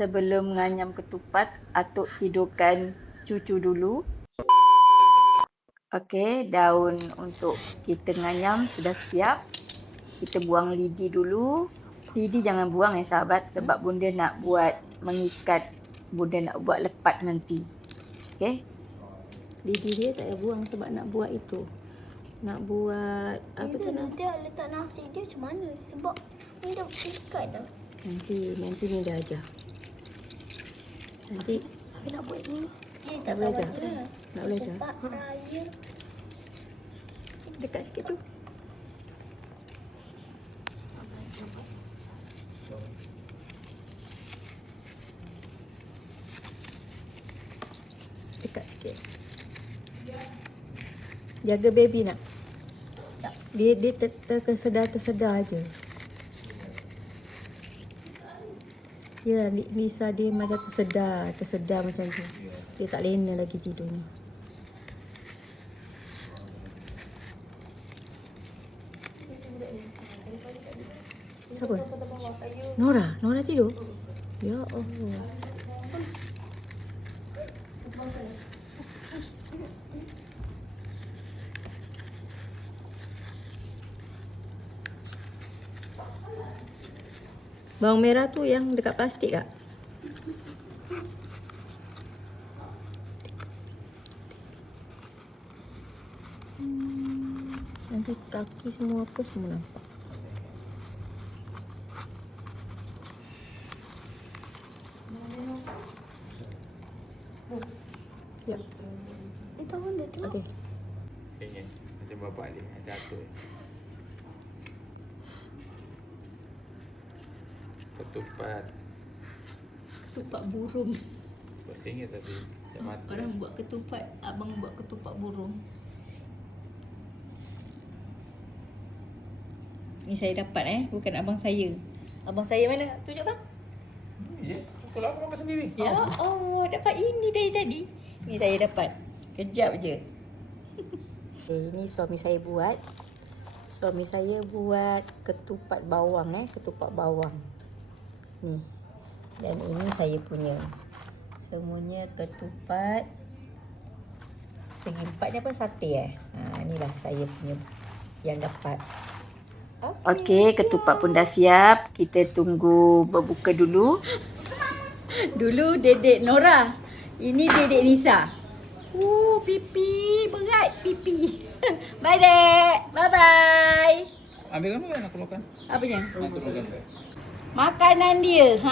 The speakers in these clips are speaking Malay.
sebelum menganyam ketupat, atuk tidurkan cucu dulu. Okey, daun untuk kita nganyam sudah siap. Kita buang lidi dulu. Lidi jangan buang sahabat, sebab bunda nak buat mengikat, bunda nak buat lepat nanti. Okey. Lidi dia tak payah buang sebab nak buat itu. Nak buat apa tu nak? Nanti letak nasi dia macam mana? Sebab ni dah ikat dah. Nanti ni dah ajar. Nanti Tapi nak buat ni. nak belajar. Nak belajar. Tempat raya. Dekat sikit tu. Dekat sikit. Jaga baby nak. Dia tersedar aje. Ya, Nisa dia macam tersedar macam tu. Dia tak lena lagi tidurnya. Siapa? Nora tidur? Ya Allah. Bawang merah tu yang dekat plastik tak? Nanti kaki semua apa semua nampak. Ya. Tahu dah tengok. Okey. Pengen macam bapak dia ada atur. Ketupat Ketupat burung. buat sengit tapi tak mati. Orang buat ketupat, abang buat ketupat burung. Ni saya dapat bukan abang saya. Abang saya mana? Tunjuk bang. Ya, kalau aku makan sendiri. Ya, oh dapat ini dari tadi. Ni saya dapat. Kejap je. Ini suami saya buat. Suami saya buat ketupat bawang ketupat bawang. Ni. Dan ini saya punya. Semuanya ketupat. Segi empat ni apa sate inilah saya punya yang dapat. Okey, ketupat pun dah siap. Kita tunggu berbuka dulu. Dulu Dedek Nora. Ini Dedek Nisa. Pipi. Berat pipi. Bye, Dek. Bye-bye. Ambil kamu nak keluarkan. Apanya? Nak keluarkan. Makanan dia.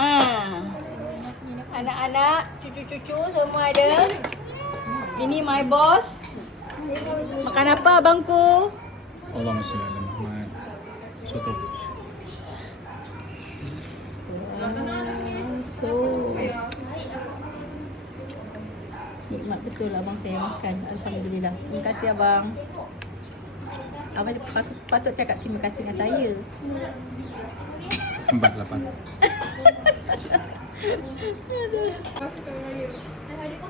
Anak-anak, cucu-cucu semua ada. Ini my boss. Makan apa abangku? Allahumma shalli ala Muhammad. Soto. So nikmat betul abang saya makan. Alhamdulillah. Terima kasih abang. Abang patut cakap terima kasih dengan saya. Sempat lapar.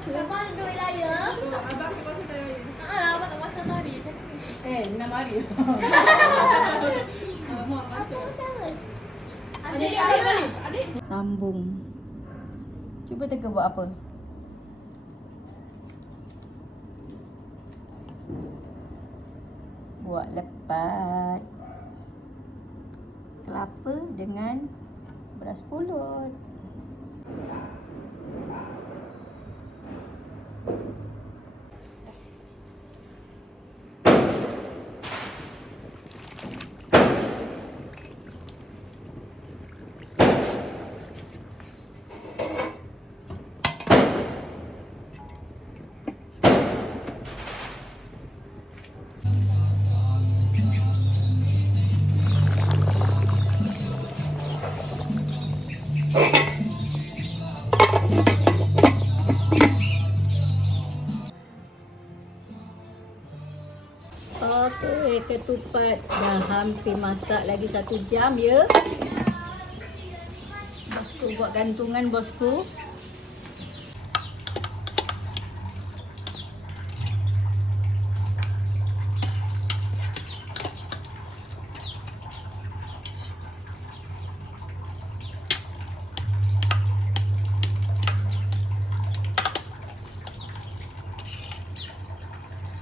Abang duit raya. Abang ke pasal tak raya? Abang tak pasal hari. 6 hari. Adik. Sambung. Cuba teka buat apa? Buat lepat kelapa dengan beras pulut. Okey, ketupat dah hampir masak, lagi 1 jam ya. Bosku buat gantungan bosku.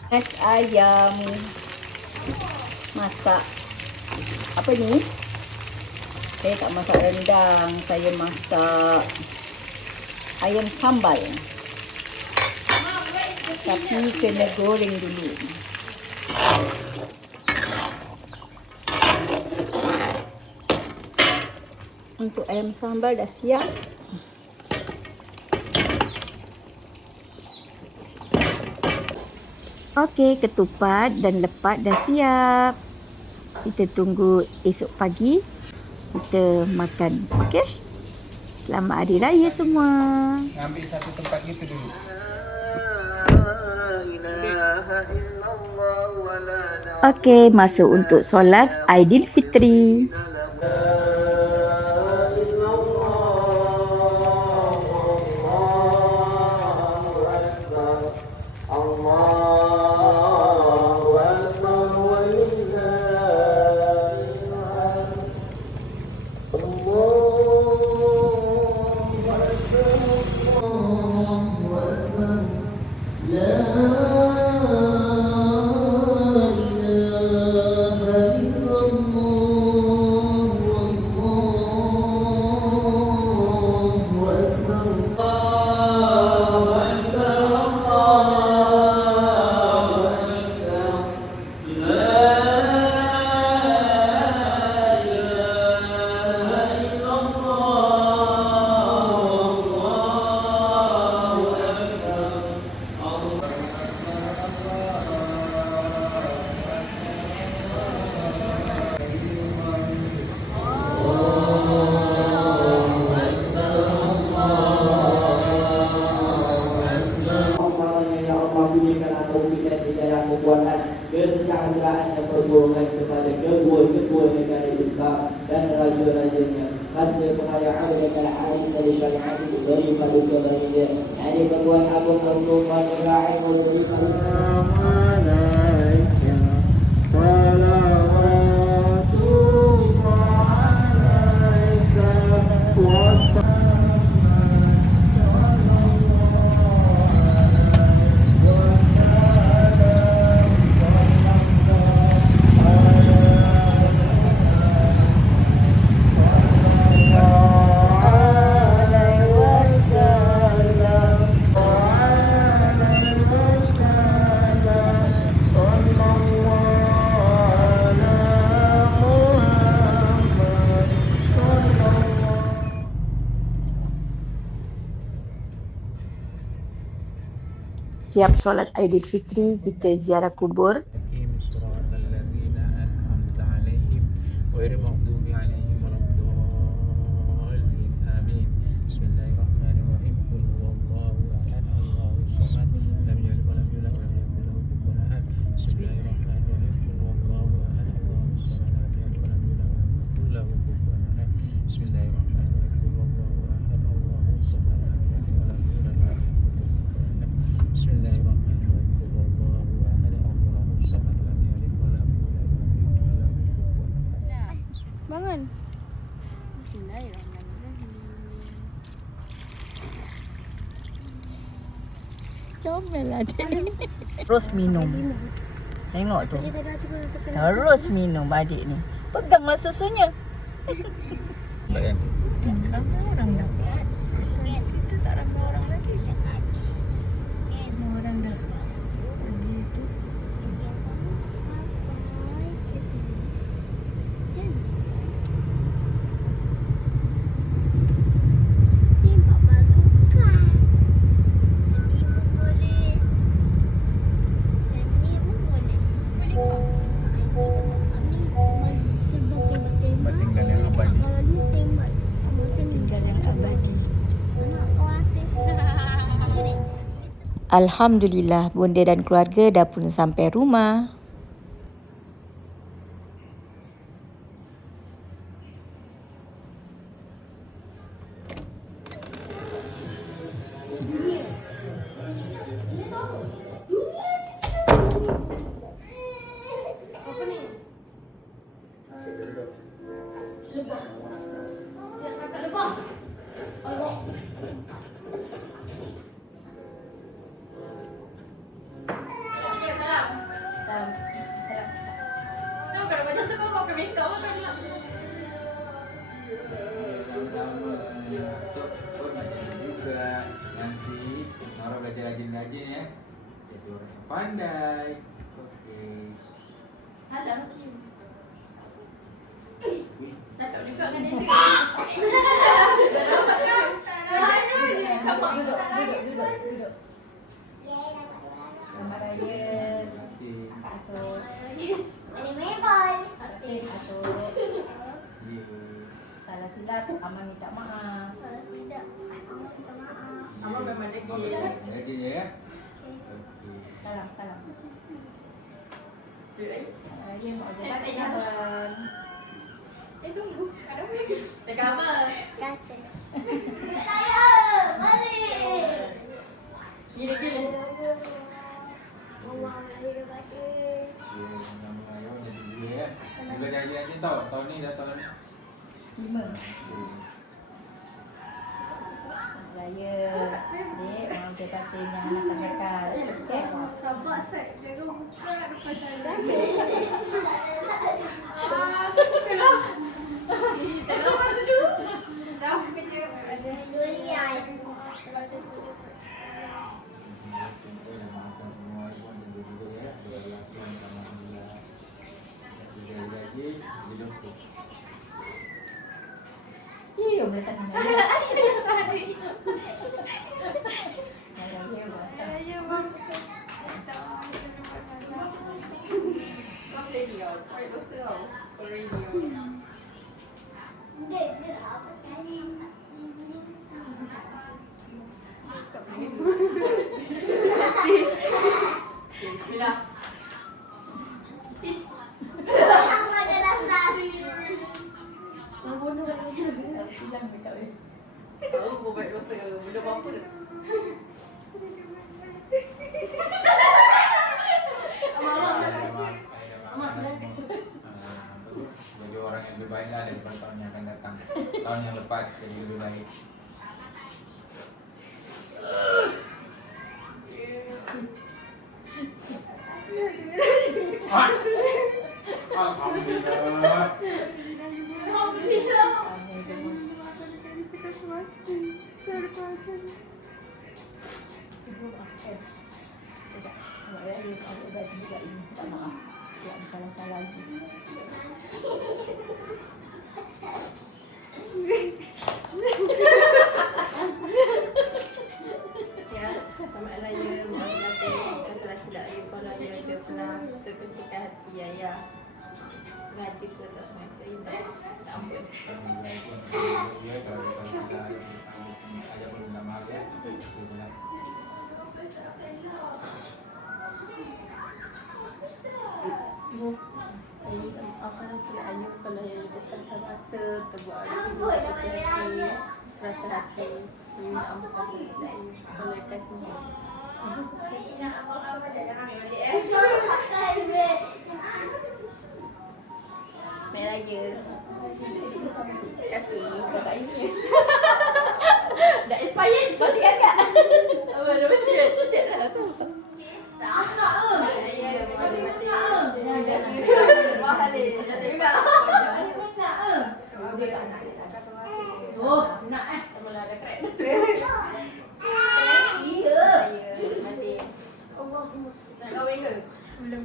Nasi ayam. Masak. Apa ni? Saya tak masak rendang. Saya masak ayam sambal. Tapi kena goreng dulu. Untuk ayam sambal dah siap. Okey, ketupat dan lepat dah siap. Kita tunggu esok pagi kita makan. Okey? Selamat Hari Raya semua. Ambil satu tempat gitu dulu. Okey, masuk untuk solat Aidilfitri. Kesejahteraan yang pergolongan kepada kedua-kedua negara Islam dan raja-rajanya. Pasca pengayaan negara hadis dari syariat itu dari paduka baginda. Hari Tuan Agung Rasulullah Rahim Rasulullah Siap solat Aidilfitri, kita ziarah kubur. صراط الذين أنعمت عليهم غير المغضوب عليهم ولا الضالين آمين. بسم الله الرحمن الرحيم. قل هو الله أحد الله الصمد لم يلد ولم يولد ولم يكن له كفوا أحد. بسم الله الرحمن الرحيم. قل هو الله أحد الله الصمد لم يلد ولم يولد ولم يكن له كفوا أحد. بسم الله الرحمن الرحيم. قل هو الله أحد الله الصمد لم يلد ولم يولد ولم يكن له كفوا أحد. بسم الله الرحمن الرحيم. Bangun. Bismillahirrahmanirrahim. Comel lah dia. Terus minum. Tengok tu. Terus minum adik ni. Peganglah susunya. Bayang. Ramai orang dah. Kita tak ramai orang lagi. Semua orang dah pergi tu. Tembak bagukan. Sedih pun boleh. Dan ni pun boleh. Tempat tinggal yang abadi. Kalau ni tembak. Macam ni. Tinggal yang abadi. Anak kau hati. Macam ni. Alhamdulillah, bonda dan keluarga dah pun sampai rumah. Nanti Nora belajar rajin-rajin ya. Jadi orang yang pandai. Okey. Alah cium. Wih, Cakap juga kan dia. Duduk. Selamat Raya. okey. Atuk. Ada mebal. Atuk. Ya. Salah silap, Amal minta maaf. Kalau tidak, Mama minta maaf. Amal memang degil. Rajin ya. Okey. Salam. Duduk lagi. Selamat Raya, Mak Uzaifat jalan. Tunggu. Ada apa lagi? Cakap apa? Kata. Saya balik. Gila. Mama lahir balik. Ya, nama ayah jadi dua ya. Dia belajar rajin-rajin tau. Tahun ni dah tahun 5. Okey. Raya. Dek, Mak Uzaifat yang anak dekat. Okey? Sabar saya jaga buka depan saya. Dah kerja. Durian. Maafkan semua ibu dan juga ya. Berlakuan alhamdulillah. Rajin-rajin hidup tu. Iya, boleh tak nak. Raya. Raya bang. Kau radio. Kau dosa tau. Kau radio. Dek, dia apa kali? Bismillah. Aku ada lari. Hilang dekat dia. Tahu kau buat dosa. Benda apa dah. Bagi orang yang lebih baik lah daripada tahun yang akan datang. Tahun yang lepas jadi lebih baik. Alhamdulillah. Salah-salah lagi. Ya, selamat raya. Mohon maaf salah silap ayah. Kalau ayah ada pernah terkecilkan hati ayah. Sengaja ke tak sengaja. Ayah tak ampun. Ayah perlu minta maaf ya. Ibu, apa rasa ayah kalau ayah dekat rasa terbuat hidup kecil-kecil, rasa hati, minta ampun pada silap ayah. Kalau ayah semua. Mek Raya. Terima kasih. Kau tak ini. Dah expired. Mati kan kak? Apa dah masih kan? Sekejap lah. Oh, nak Mula ada keren. Allahumma Nak kahwin ke? centang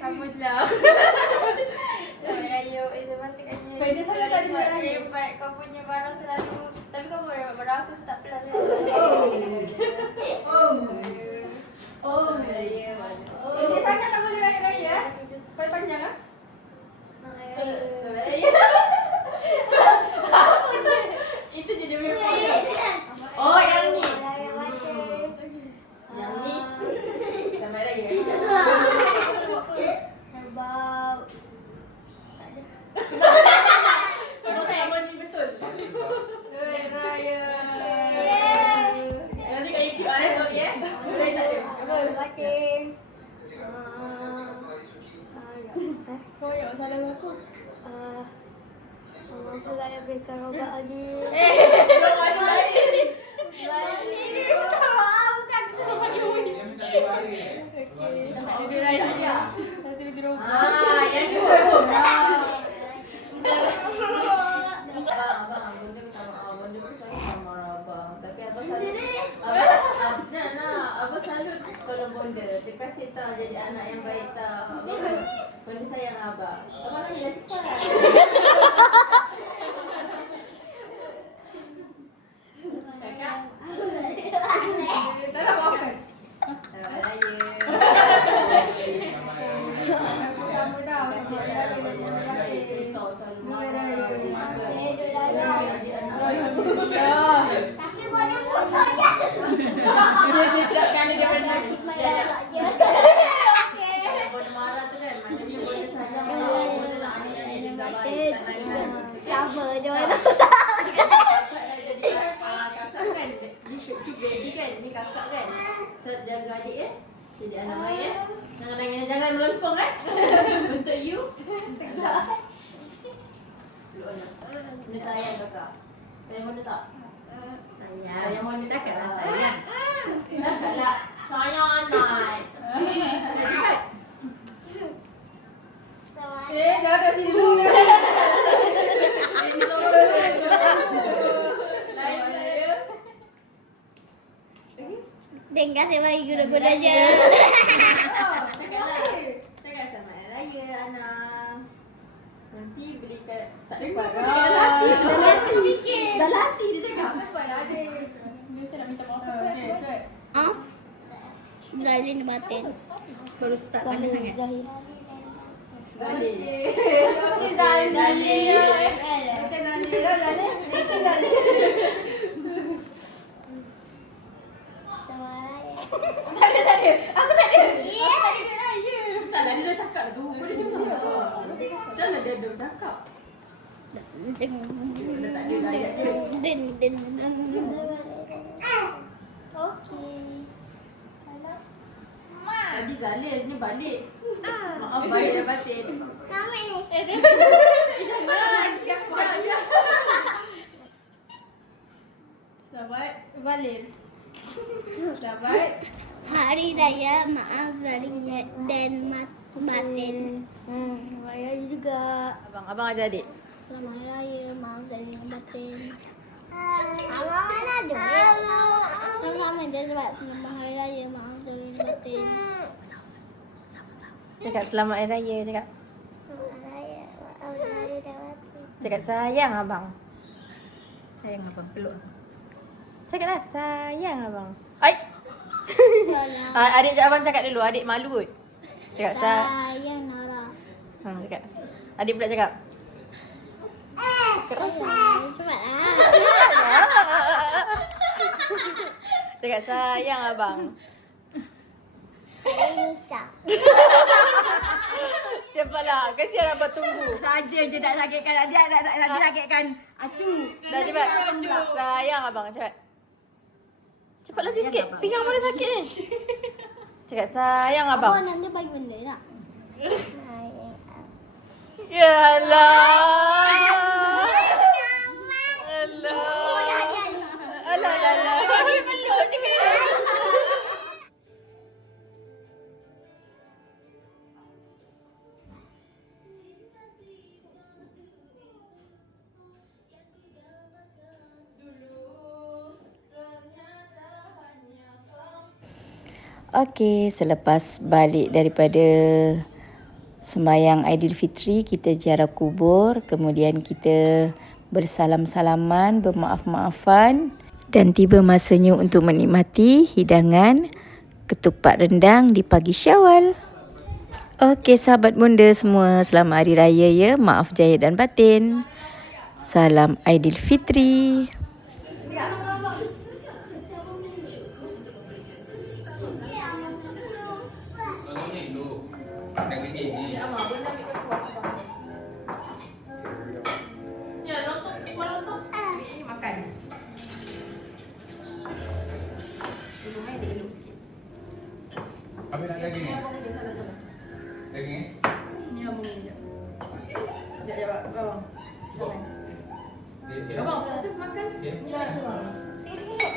Sama je lah. Selamat Raya. Selamat Raya. Kau selalu tak ada hebat. Kau punya barang selalu. Tapi kau boleh dapat barang aku tak pelan. Oh. Raya. Ini sangat tak boleh raya-raya. Kau panjang ah? Selamat Raya. Itu je dia punya program. Oh, yang ni. Yang ni. Selamat Raya. Herbal. Semua kan emoji betul. Selamat Raya. Nanti kat YouTube ada sorry eh. Boleh tak ada? Apa? Batin. Kau yang salah aku. Mama aku raya berikan obat lagi. Belum ada. Bukan suruh bagi bunyi. Okey. Ada dua lagi. Satu lagi robot. Yang dua tu. Abang, bunda minta maaf. Bunda pun selalu marah abang. Tapi abang selalu abang selalu tolong bunda. Terima kasih tau jadi anak yang baik tau. Bunda sayang abang. Abang lagi dah cepat. Kakak. Tak nak maafkan. Selamat Raya. Kamu tahu. Tapi boleh musuh je. Dia tak kali dia kena Marah je. boleh marah tu kan. Maknanya boleh sayang boleh nak anak-anak yang baik. Lama je mana. Kakak dah jadi kakak kan. Baby kan. Ni kakak kan. Jaga adik ya. Jadi anak baik ya. Jangan melengkung kan. Untuk you. Tegak. Benda sayang kakak. Sayang benda tak? Sayang benda takkanlah sayang. Takkanlah sayang anak. Jangan kat sini dulu. Lain ya. Tinggal saya bagi guna-guna je. Cakaplah. Cakap sama Raya anak. Nanti belikan tak dapat. Dah latih fikir. Dah latih dia cakap. Dapat lah adik. Biasa nak minta maaf. Okey, cepat. Zalin batin. Baru start pandai sangat. Zalil. Okey Zalil. Okey Zalil. Okey Zalil. Tak ada. Aku tak ada. Aku tak ada duit raya. Taklah dia dah cakap tu. Boleh dengar. Janganlah dia bercakap. Dah tak ada ayat dia. Din. Okey. Tadi Zalil ni balik. Maaf baik dah batin. Kami. Jangan. Selamat balik. Selamat. Hari Raya maaf Zalin dan batin. Raya juga. Abang ajar adik. Selamat Hari Raya maaf Zalin batin. Abang mana duit? Sama dia sebab Selamat Hari Raya maaf Zalin batin. Cakap selamat hari raya cakap. Selamat Hari Raya maaf Zalin batin. Cakap sayang abang. Sayang abang peluk. Cakaplah sayang abang. Ai. Adik abang cakap dulu. Adik malu kot. Cakap Sayang Nara. cakap. Adik pula cakap. Cepatlah. Cakap sayang abang. Bisa. Cepatlah. Kesian abang tunggu. Saja je nak sakitkan adik. Nak sakitkan acu. Dah cepat. Sayang abang cepat. Cepat laju sikit. Pinggang mana sakit ni. Cakap sayang abang. Abang nanti bagi benda tak? Sayang. Yalah. Alah. Bagi peluk je. Okey, selepas balik daripada sembahyang Aidilfitri, kita ziarah kubur, kemudian kita bersalam-salaman, bermaaf-maafan dan tiba masanya untuk menikmati hidangan ketupat rendang di pagi Syawal. Okey, sahabat bunda semua, selamat Hari Raya ya. Maaf zahir dan batin. Salam Aidilfitri. Habis nak daging ni? Daging ni? Ni abang ni sekejap. Sekejap, abang. Dia Abang, atas makan. Okey. Dah, abang. Sikit-sikit.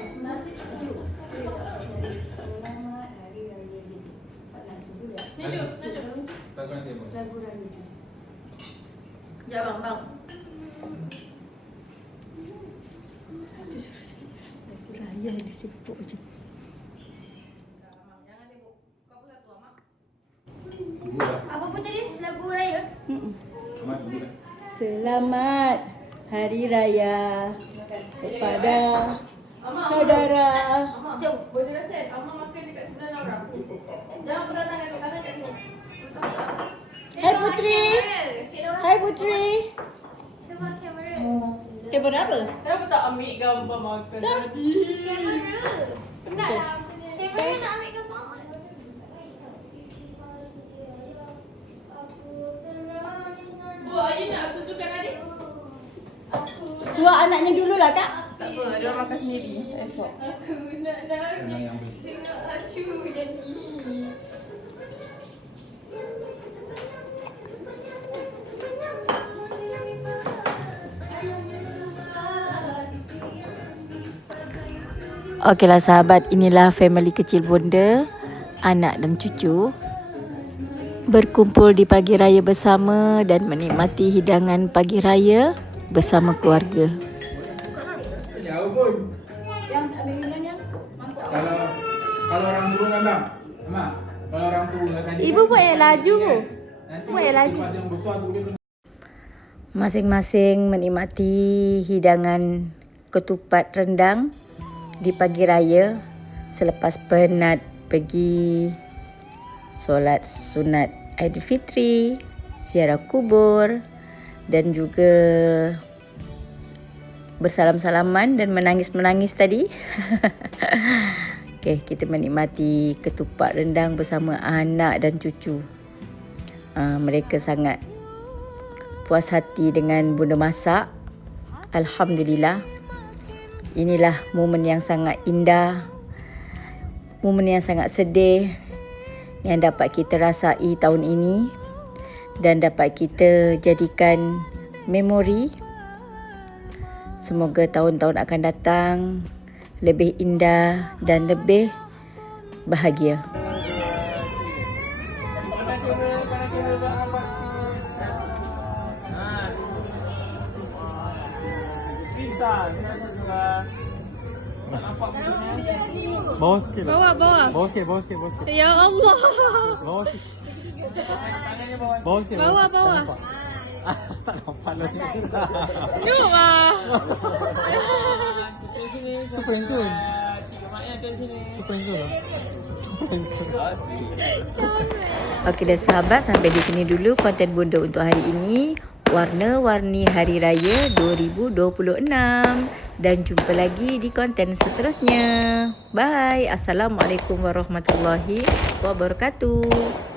lagu raya. Sekejap bang. Raya disebut je. Jangan sibuk. Kau pun satu Amak. Apa pun tadi? Lagu raya? Amat dulu kan. Selamat Hari Raya kepada Amak, saudara. Amak, jom. Boleh rasa Amak makan dekat sebelah orang. Jangan pegang tangan kat sini. Hai Putri. Hai Putri. Tengok kamera. Kamera apa? Kenapa tak ambil gambar makan tadi? Kamera. Penat lah. Kamera nak ambil gambar. Bu, Ayu nak susukan adik? Suruh anaknya dulu lah Kak. Tak apa, dia orang makan sendiri. Esok. Senang yang beli. Okeylah sahabat, inilah family kecil bonda, anak dan cucu berkumpul di pagi raya bersama dan menikmati hidangan pagi raya bersama keluarga. Jauh pun. Kalau orang tua kan bang. Mak, kalau orang tua tadi. Ibu buat yang laju bu. Nanti Buat yang laju. kipas yang besar tu dia kena. Masing-masing menikmati hidangan ketupat rendang di pagi raya selepas penat pergi solat sunat Aidilfitri, ziarah kubur dan juga bersalam-salaman dan menangis-menangis tadi. Okey, kita menikmati ketupat rendang bersama anak dan cucu. Mereka sangat puas hati dengan bunda masak. Alhamdulillah. Inilah momen yang sangat indah, momen yang sangat sedih yang dapat kita rasai tahun ini dan dapat kita jadikan memori. Semoga tahun-tahun akan datang lebih indah dan lebih bahagia. Bawa sikit lah. Bawah. Bawa sikit. Ya Allah. Bawa sikit. Bawa sikit. Bawah. Tak nampak lah. Tengok lah. Tu pensun. Tu pensun lah. Okey dah sahabat, sampai di sini dulu konten bonda untuk hari ini. Warna-warni Hari Raya 2026. Dan jumpa lagi di konten seterusnya. Bye. Assalamualaikum warahmatullahi wabarakatuh.